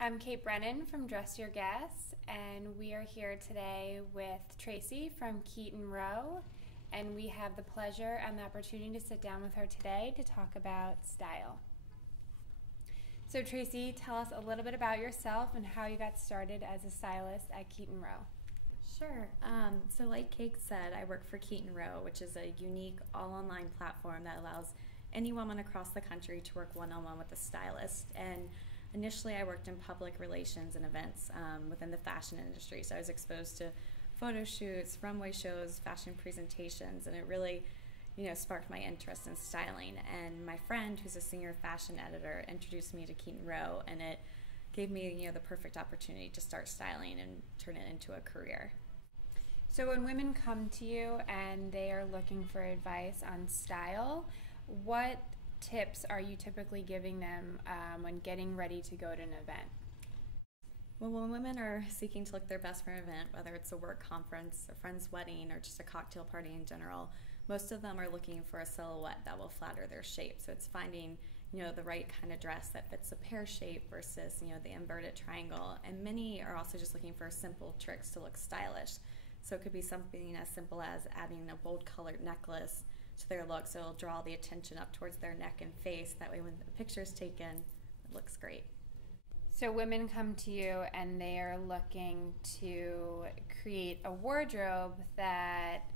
I'm Kate Brennan from Dress Your Guest, and we are here today with Tracy from Keaton Row, and we have the pleasure and the opportunity to sit down with her today to talk about style. So Tracy, tell us a little bit about yourself and how you got started as a stylist at Keaton Row. Sure. So like Kate said, I work for Keaton Row, which is a unique all-online platform that allows any woman across the country to work one-on-one with a stylist. And initially I worked in public relations and events within the fashion industry. So I was exposed to photo shoots, runway shows, fashion presentations, and it really sparked my interest in styling. And my friend, who's a senior fashion editor, introduced me to Keaton Row, and it gave me the perfect opportunity to start styling and turn it into a career. So when women come to you and they are looking for advice on style, what tips are you typically giving them when getting ready to go to an event? Well, when women are seeking to look their best for an event, whether it's a work conference, a friend's wedding, or just a cocktail party in general, most of them are looking for a silhouette that will flatter their shape. So it's finding the right kind of dress that fits a pear shape versus the inverted triangle. And many are also just looking for simple tricks to look stylish. So it could be something as simple as adding a bold colored necklace to their look, so it'll draw the attention up towards their neck and face. That way when the picture's taken, it looks great. So women come to you and they are looking to create a wardrobe that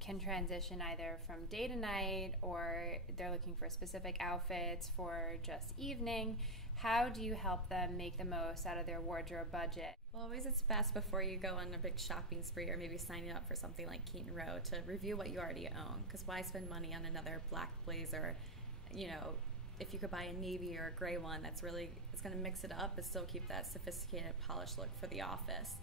can transition either from day to night, or they're looking for specific outfits for just evening. How do you help them make the most out of their wardrobe budget? Well, always it's best before you go on a big shopping spree or maybe signing up for something like Keaton Row to review what you already own, because why spend money on another black blazer, if you could buy a navy or a gray one it's going to mix it up but still keep that sophisticated polished look for the office.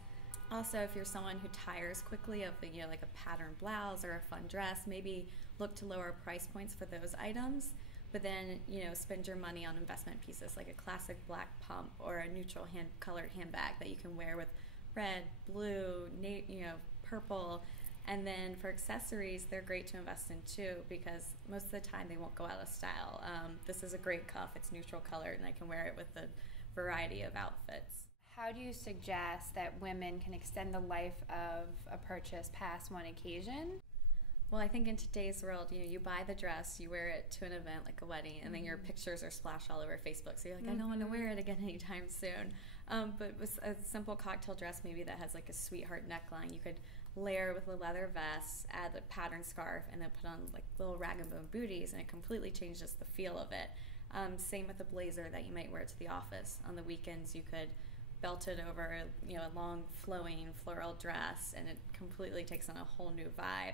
Also, if you're someone who tires quickly of like a patterned blouse or a fun dress, maybe look to lower price points for those items, but then spend your money on investment pieces like a classic black pump or a neutral colored handbag that you can wear with red, blue, purple. And then for accessories, they're great to invest in too, because most of the time they won't go out of style. This is a great cuff, it's neutral colored, and I can wear it with a variety of outfits. How do you suggest that women can extend the life of a purchase past one occasion? Well, I think in today's world, you buy the dress, you wear it to an event like a wedding, and then your pictures are splashed all over Facebook. So you're like, I don't want to wear it again anytime soon. But with a simple cocktail dress, maybe that has like a sweetheart neckline, you could layer with a leather vest, add a patterned scarf, and then put on like little rag and bone booties, and it completely changes the feel of it. Same with a blazer that you might wear to the office. On the weekends, you could belt it over a long flowing floral dress, and it completely takes on a whole new vibe.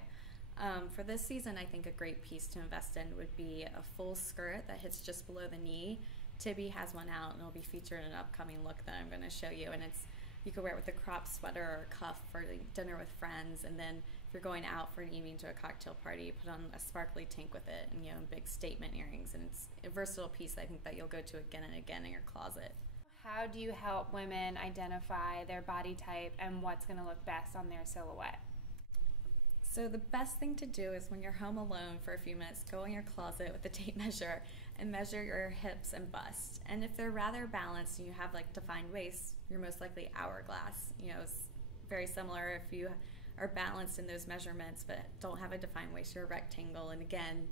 For this season, I think a great piece to invest in would be a full skirt that hits just below the knee. Tibby has one out, and it'll be featured in an upcoming look that I'm going to show you. And you could wear it with a cropped sweater or a cuff for dinner with friends. And then if you're going out for an evening to a cocktail party, put on a sparkly tank with it and big statement earrings. And it's a versatile piece I think that you'll go to again and again in your closet. How do you help women identify their body type and what's going to look best on their silhouette? So the best thing to do is when you're home alone for a few minutes, go in your closet with a tape measure and measure your hips and bust. And if they're rather balanced and you have like defined waists, you're most likely hourglass. It's very similar if you are balanced in those measurements but don't have a defined waist, you're a rectangle. And again,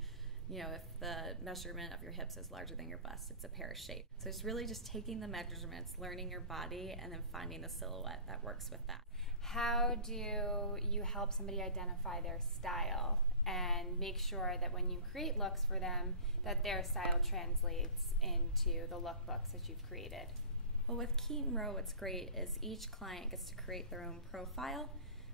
if the measurement of your hips is larger than your bust, it's a pear shape. So it's really just taking the measurements, learning your body, and then finding the silhouette that works with that. How do you help somebody identify their style and make sure that when you create looks for them, that their style translates into the lookbooks that you've created? Well, with Keaton Row, what's great is each client gets to create their own profile,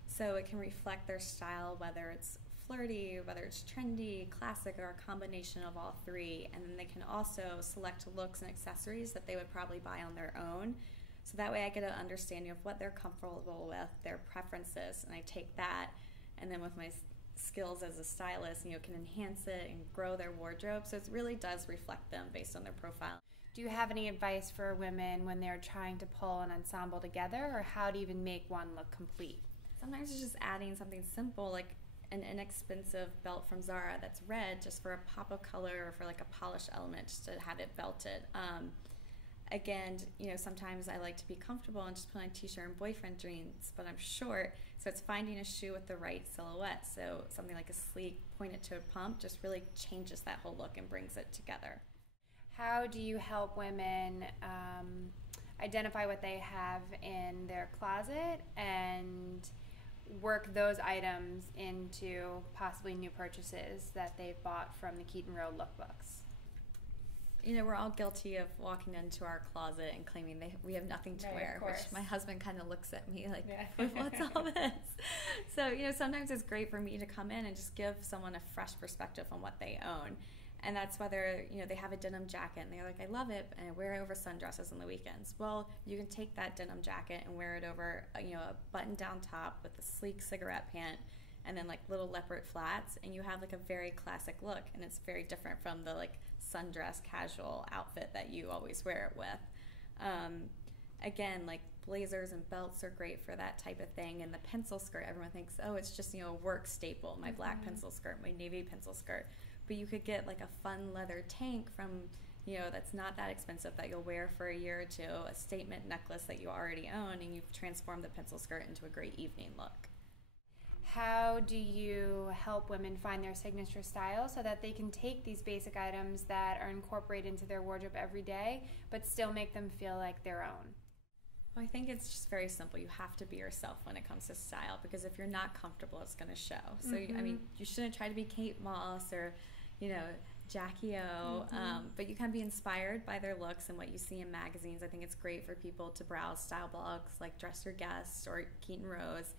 so it can reflect their style, whether it's flirty, whether it's trendy, classic, or a combination of all three. And then they can also select looks and accessories that they would probably buy on their own. So that way I get an understanding of what they're comfortable with, their preferences, and I take that, and then with my skills as a stylist, can enhance it and grow their wardrobe. So it really does reflect them based on their profile. Do you have any advice for women when they're trying to pull an ensemble together, or how to even make one look complete? Sometimes it's just adding something simple like an inexpensive belt from Zara that's red just for a pop of color or for like a polished element just to have it belted. Again, sometimes I like to be comfortable and just put on a t-shirt and boyfriend jeans, but I'm short, so it's finding a shoe with the right silhouette. So something like a sleek, pointed to a pump just really changes that whole look and brings it together. How do you help women identify what they have in their closet and work those items into possibly new purchases that they've bought from the Keaton Row lookbooks? We're all guilty of walking into our closet and claiming we have nothing to wear, which my husband kind of looks at me like, what's all this? So, sometimes it's great for me to come in and just give someone a fresh perspective on what they own. And that's whether, they have a denim jacket and they're like, I love it, and I wear it over sundresses on the weekends. Well, you can take that denim jacket and wear it over, a button-down top with a sleek cigarette pant and then like little leopard flats, and you have like a very classic look, and it's very different from the like sundress casual outfit that you always wear it with. Again, like blazers and belts are great for that type of thing, and the pencil skirt, everyone thinks, oh, it's just a work staple, my black pencil skirt, my navy pencil skirt, but you could get like a fun leather tank from that's not that expensive that you'll wear for a year or two, a statement necklace that you already own, and you've transformed the pencil skirt into a great evening look. How do you help women find their signature style so that they can take these basic items that are incorporated into their wardrobe every day, but still make them feel like their own? Well, I think it's just very simple. You have to be yourself when it comes to style, because if you're not comfortable, it's going to show. So, you shouldn't try to be Kate Moss or, Jackie O, but you can be inspired by their looks and what you see in magazines. I think it's great for people to browse style blogs like Dress Your Guest or Keaton Row's,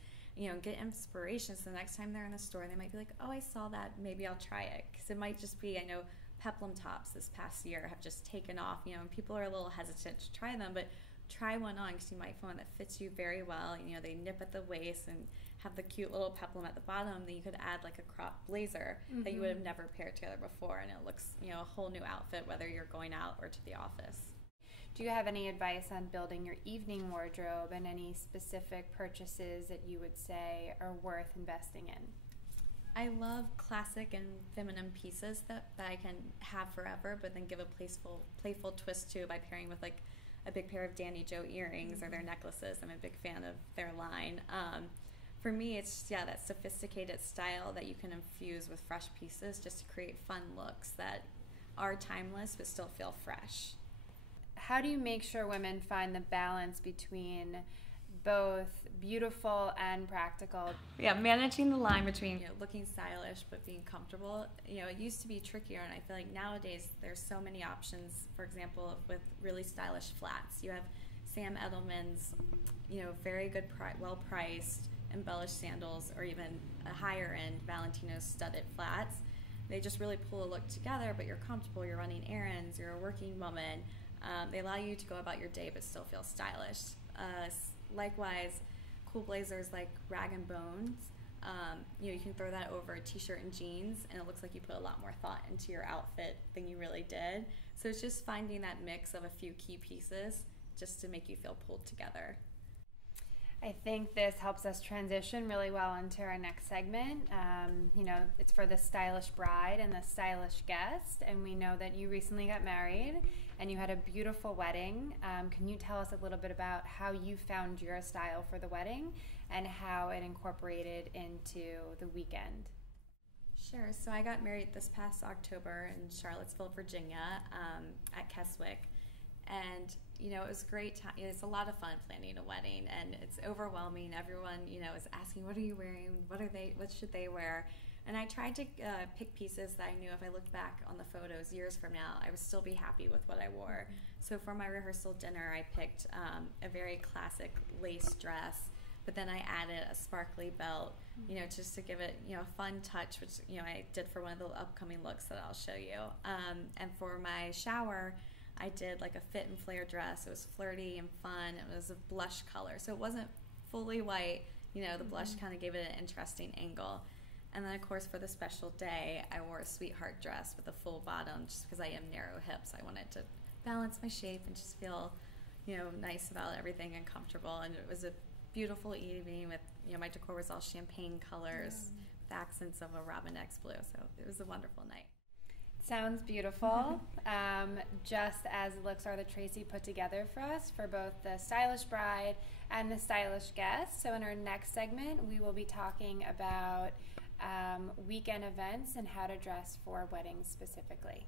get inspiration. So the next time they're in the store, they might be like, oh, I saw that, maybe I'll try it. Because it might just be, I know peplum tops this past year have just taken off, and people are a little hesitant to try them, but try one on, because you might find one that fits you very well. They nip at the waist and have the cute little peplum at the bottom. Then you could add like a crop blazer that you would have never paired together before, and it looks, a whole new outfit, whether you're going out or to the office. Do you have any advice on building your evening wardrobe and any specific purchases that you would say are worth investing in? I love classic and feminine pieces that I can have forever, but then give a playful twist to by pairing with like a big pair of Danny Joe earrings or their necklaces. I'm a big fan of their line. For me, it's that sophisticated style that you can infuse with fresh pieces just to create fun looks that are timeless but still feel fresh. How do you make sure women find the balance between both beautiful and practical? Yeah, managing the line between looking stylish but being comfortable. It used to be trickier, and I feel like nowadays there's so many options. For example, with really stylish flats, you have Sam Edelman's, very good, well-priced, embellished sandals, or even a higher-end Valentino studded flats. They just really pull a look together, but you're comfortable. You're running errands. You're a working woman. They allow you to go about your day but still feel stylish. Likewise, cool blazers like Rag & Bones, you can throw that over a t-shirt and jeans, and it looks like you put a lot more thought into your outfit than you really did. So it's just finding that mix of a few key pieces just to make you feel pulled together. I think this helps us transition really well into our next segment. It's for the stylish bride and the stylish guest, and we know that you recently got married and you had a beautiful wedding. Can you tell us a little bit about how you found your style for the wedding and how it incorporated into the weekend? Sure. So I got married this past October in Charlottesville, Virginia, at Keswick. And, it was great. It's a lot of fun planning a wedding, and it's overwhelming. Everyone, is asking, what are you wearing? What should they wear? And I tried to pick pieces that I knew if I looked back on the photos years from now, I would still be happy with what I wore. So for my rehearsal dinner, I picked a very classic lace dress, but then I added a sparkly belt, just to give it, a fun touch, which, I did for one of the upcoming looks that I'll show you. And for my shower, I did like a fit and flare dress. It was flirty and fun. It was a blush color, so it wasn't fully white. The blush kind of gave it an interesting angle. And then, of course, for the special day, I wore a sweetheart dress with a full bottom just because I am narrow hips. I wanted to balance my shape and just feel, nice about everything and comfortable. And it was a beautiful evening with, my decor was all champagne colors with accents of a Robin X blue. So it was a wonderful night. Sounds beautiful. Just as the looks are that Tracy put together for us for both the stylish bride and the stylish guest. So in our next segment, we will be talking about weekend events and how to dress for weddings specifically.